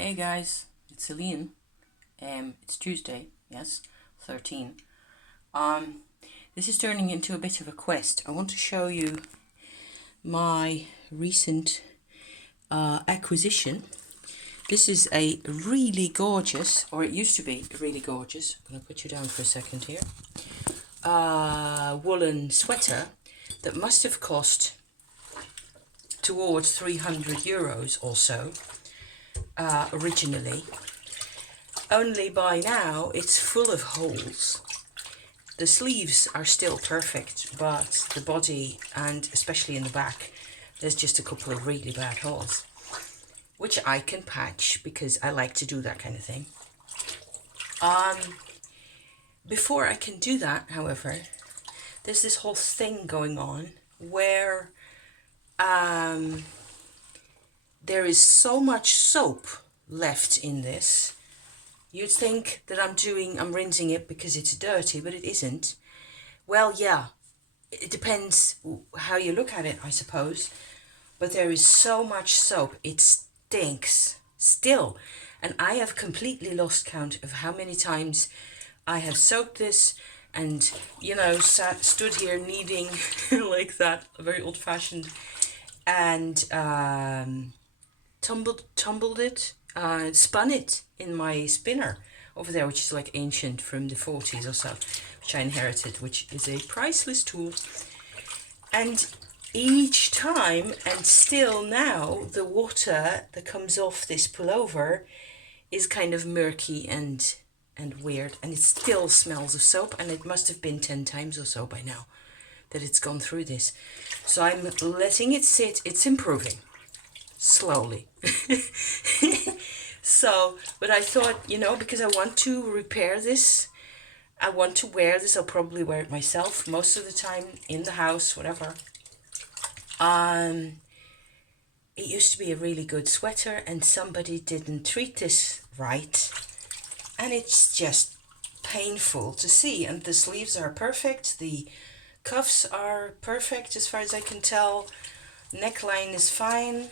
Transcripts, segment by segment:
Hey guys, it's Celine. It's Tuesday, yes, 13. This is turning into a bit of a quest. I want to show you my recent acquisition. This is a really gorgeous, or it used to be really gorgeous. I'm going to put you down for a second here. Woolen sweater that must have cost towards €300 or so. Originally, only by now it's full of holes. The sleeves are still perfect, but the body, and especially in the back, there's just a couple of really bad holes, which I can patch because I like to do that kind of thing. Before I can do that, however, there's this whole thing going on where there is so much soap left in this. You'd think that I'm rinsing it because it's dirty, but it isn't. Well, yeah, it depends how you look at it, I suppose. But there is so much soap, it stinks still. And I have completely lost count of how many times I have soaked this and, you know, stood here kneading like that, very old-fashioned, and tumbled it, spun it in my spinner over there, which is like ancient from the 40s or so, which I inherited, which is a priceless tool. And each time, and still now, the water that comes off this pullover is kind of murky and weird, and it still smells of soap, and it must have been 10 times or so by now that it's gone through this. So I'm letting it sit. It's improving slowly. So, but I thought, you know, because I want to repair this, I want to wear this. I'll probably wear it myself most of the time in the house, whatever. It used to be a really good sweater, and somebody didn't treat this right, and it's just painful to see. And the sleeves are perfect, the cuffs are perfect as far as I can tell, neckline is fine.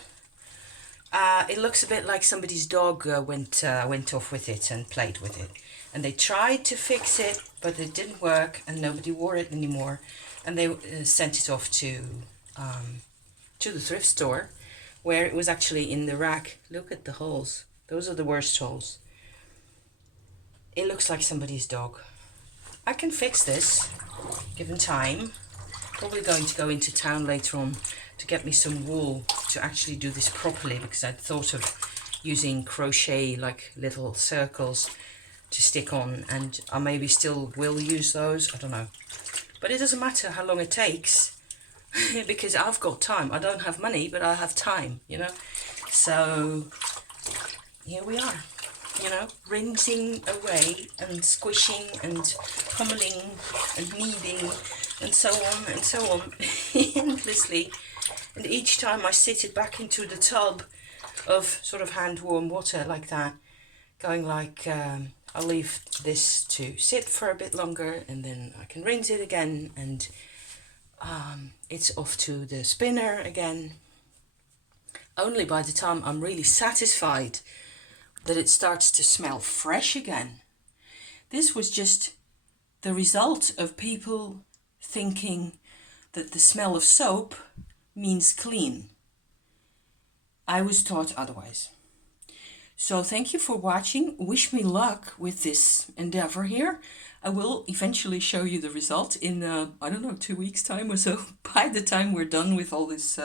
It looks a bit like somebody's dog went off with it and played with it, and they tried to fix it, but it didn't work, and nobody wore it anymore, and they sent it off to the thrift store, where it was actually in the rack. Look at the holes; those are the worst holes. It looks like somebody's dog. I can fix this, given time. Probably going to go into town later on to get me some wool to actually do this properly, because I'd thought of using crochet, like little circles to stick on, and I maybe still will use those, I don't know. But it doesn't matter how long it takes, because I've got time. I don't have money, but I have time, you know. So here we are, you know, rinsing away and squishing and pummeling and kneading and so on endlessly. And each time I sit it back into the tub of sort of hand warm water like that, going like, I'll leave this to sit for a bit longer, and then I can rinse it again, and it's off to the spinner again. Only by the time I'm really satisfied that it starts to smell fresh again. This was just the result of people thinking that the smell of soap means clean. I was taught otherwise. So thank you for watching. Wish me luck with this endeavor here. I will eventually show you the result in, I don't know, 2 weeks time or so, by the time we're done with all this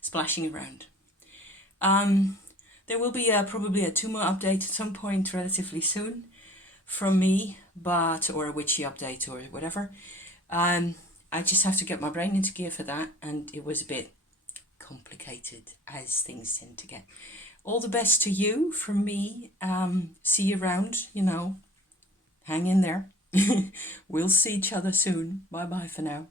splashing around. There will be probably a 2 more update at some point relatively soon from me, or a witchy update or whatever. I just have to get my brain into gear for that, and it was a bit complicated, as things tend to get. All the best to you from me. See you around, you know. Hang in there. We'll see each other soon. Bye bye for now.